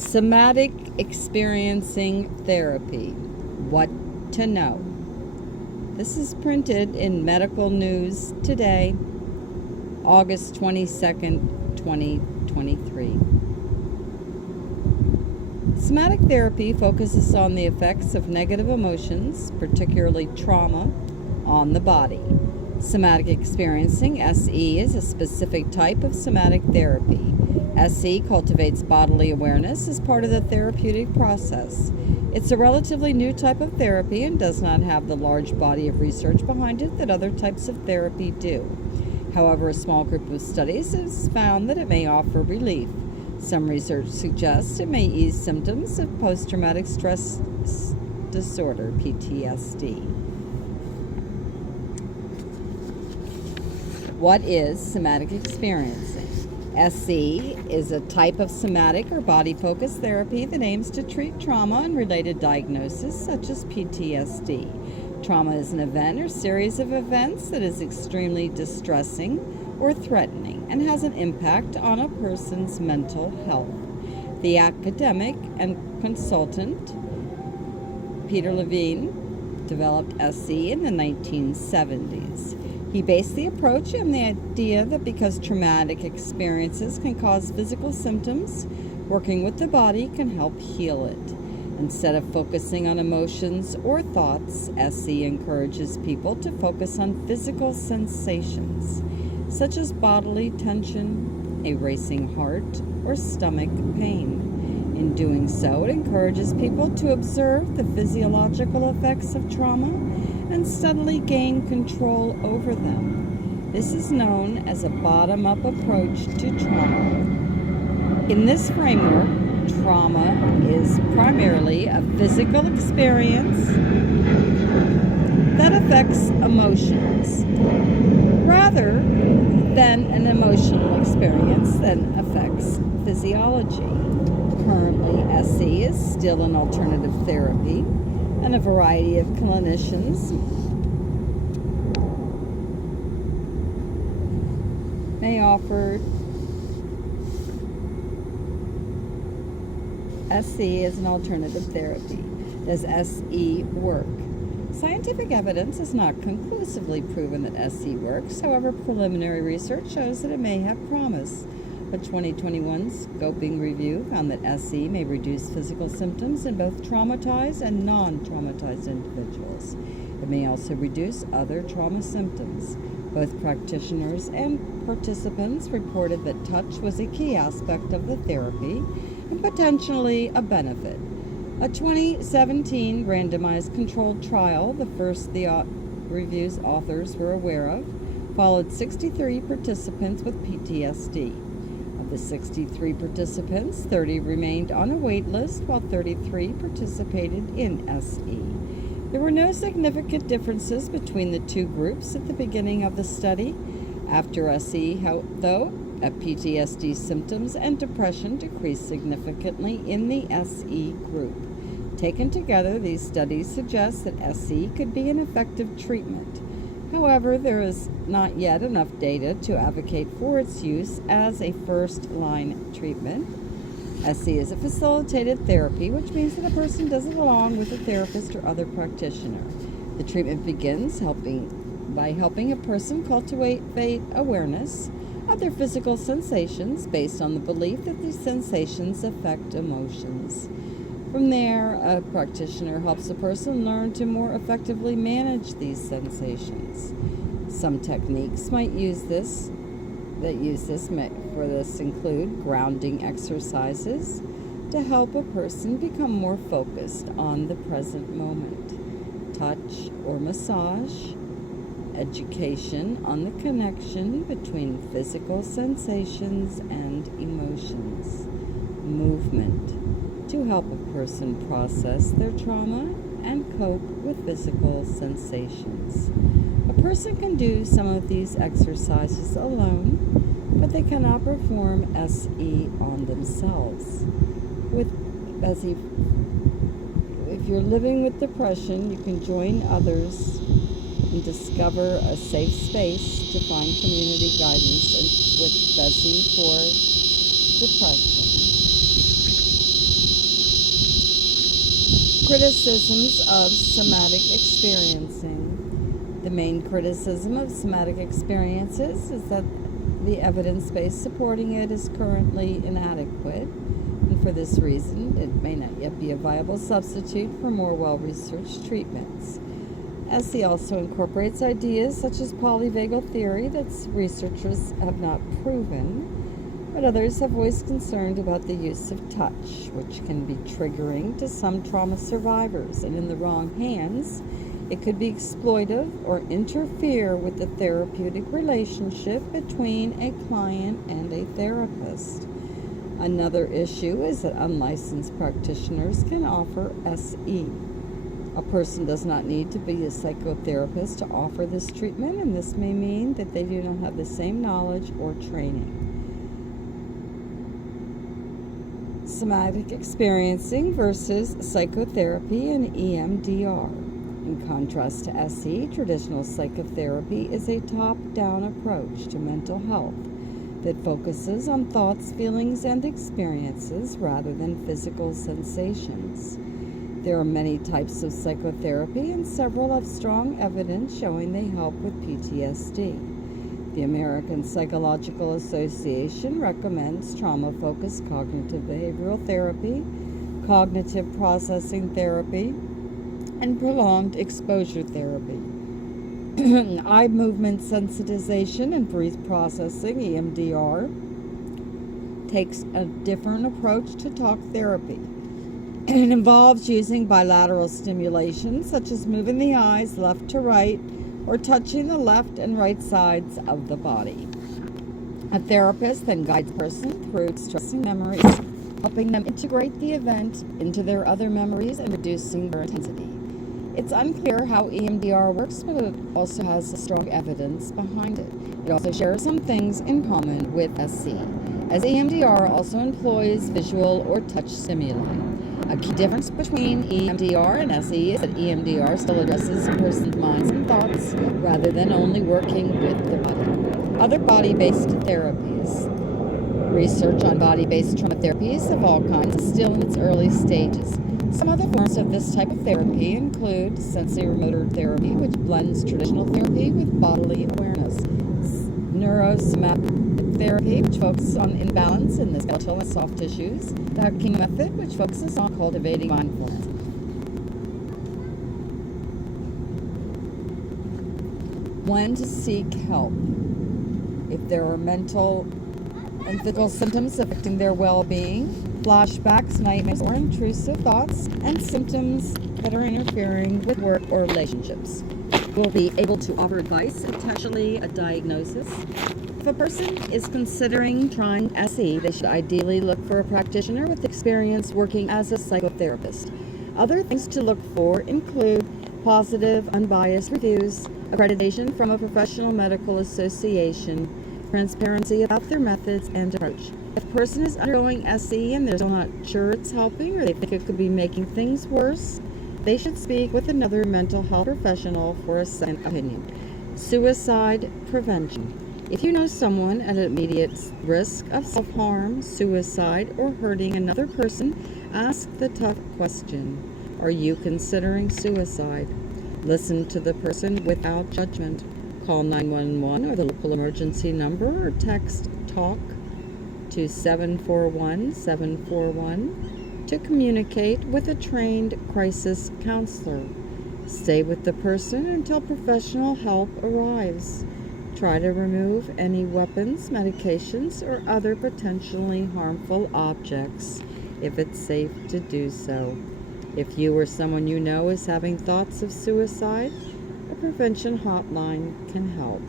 Somatic experiencing therapy. What to know. This is printed in Medical News Today, August 22nd, 2023. Somatic therapy focuses on the effects of negative emotions, particularly trauma, on the body. Somatic experiencing, SE, is a specific type of somatic therapy. SE cultivates bodily awareness as part of the therapeutic process. It's a relatively new type of therapy and does not have the large body of research behind it that other types of therapy do. However, a small group of studies has found that it may offer relief. Some research suggests it may ease symptoms of post-traumatic stress disorder, PTSD. What is somatic experiencing? SE is a type of somatic or body-focused therapy that aims to treat trauma and related diagnoses such as PTSD. Trauma is an event or series of events that is extremely distressing or threatening and has an impact on a person's mental health. The academic and consultant Peter Levine developed SE in the 1970s. He based the approach on the idea that because traumatic experiences can cause physical symptoms, working with the body can help heal it. Instead of focusing on emotions or thoughts, SE encourages people to focus on physical sensations, such as bodily tension, a racing heart, or stomach pain. In doing so, it encourages people to observe the physiological effects of trauma and steadily gain control over them. This is known as a bottom-up approach to trauma. In this framework, trauma is primarily a physical experience that affects emotions, rather than an emotional experience that affects physiology. Currently, SE is still an alternative therapy, and a variety of clinicians may offer SE as an alternative therapy. Does SE work? Scientific evidence has not conclusively proven that SE works. However, preliminary research shows that it may have promise. A 2021 scoping review found that SE may reduce physical symptoms in both traumatized and non-traumatized individuals. It may also reduce other trauma symptoms. Both practitioners and participants reported that touch was a key aspect of the therapy and potentially a benefit. A 2017 randomized controlled trial, the first the review's authors were aware of, followed 63 participants with PTSD. Of the 63 participants, 30 remained on a wait list, while 33 participated in SE. There were no significant differences between the two groups at the beginning of the study. After SE, though, PTSD symptoms and depression decreased significantly in the SE group. Taken together, these studies suggest that SE could be an effective treatment. However, there is not yet enough data to advocate for its use as a first-line treatment. SE is a facilitated therapy, which means that a person does it along with a therapist or other practitioner. The treatment begins by helping a person cultivate awareness of their physical sensations based on the belief that these sensations affect emotions. From there, a practitioner helps a person learn to more effectively manage these sensations. Some techniques for this include grounding exercises to help a person become more focused on the present moment, touch or massage, education on the connection between physical sensations and emotions, movement to help a person process their trauma and cope with physical sensations. A person can do some of these exercises alone, but they cannot perform SE on themselves. If you're living with depression, you can join others and discover a safe space to find community guidance with Bessie for depression. Criticisms of somatic experiencing. The main criticism of somatic experiences is that the evidence base supporting it is currently inadequate, and for this reason, it may not yet be a viable substitute for more well-researched treatments. SE also incorporates ideas such as polyvagal theory that researchers have not proven, but others have voiced concern about the use of touch, which can be triggering to some trauma survivors, and in the wrong hands, it could be exploitive or interfere with the therapeutic relationship between a client and a therapist. Another issue is that unlicensed practitioners can offer SE. A person does not need to be a psychotherapist to offer this treatment, and this may mean that they do not have the same knowledge or training. Somatic experiencing versus psychotherapy and EMDR. In contrast to SE, traditional psychotherapy is a top-down approach to mental health that focuses on thoughts, feelings, and experiences rather than physical sensations. There are many types of psychotherapy, and several have strong evidence showing they help with PTSD. The American Psychological Association recommends trauma-focused cognitive behavioral therapy, cognitive processing therapy, and prolonged exposure therapy. Eye movement sensitization and breath processing, EMDR, takes a different approach to talk therapy. It involves using bilateral stimulation, such as moving the eyes left to right or touching the left and right sides of the body. A therapist then guides the person through distressing memories, helping them integrate the event into their other memories and reducing their intensity. It's unclear how EMDR works, but it also has strong evidence behind it. It also shares some things in common with SE, as EMDR also employs visual or touch stimuli. A key difference between EMDR and SE is that EMDR still addresses a person's minds and thoughts rather than only working with the body. Other body-based therapies. Research on body-based trauma therapies of all kinds is still in its early stages. Some other forms of this type of therapy include sensory-motor therapy, which blends traditional therapy with bodily awareness, neurosomatic therapy, which focuses on imbalance in the skeletal and soft tissues, the Hakim method, which focuses on cultivating mindfulness. When to seek help. If there are mental and physical symptoms affecting their well-being, flashbacks, nightmares, or intrusive thoughts, and symptoms that are interfering with work or relationships. We'll be able to offer advice and potentially a diagnosis. If a person is considering trying SE, they should ideally look for a practitioner with experience working as a psychotherapist. Other things to look for include positive, unbiased reviews, accreditation from a professional medical association, transparency about their methods and approach. If a person is undergoing SE and they're still not sure it's helping, or they think it could be making things worse, they should speak with another mental health professional for a second opinion. Suicide prevention. If you know someone at immediate risk of self-harm, suicide, or hurting another person, ask the tough question. Are you considering suicide? Listen to the person without judgment. Call 911 or the local emergency number, or text TALK to 741-741 to communicate with a trained crisis counselor. Stay with the person until professional help arrives. Try to remove any weapons, medications, or other potentially harmful objects if it's safe to do so. If you or someone you know is having thoughts of suicide, a prevention hotline can help.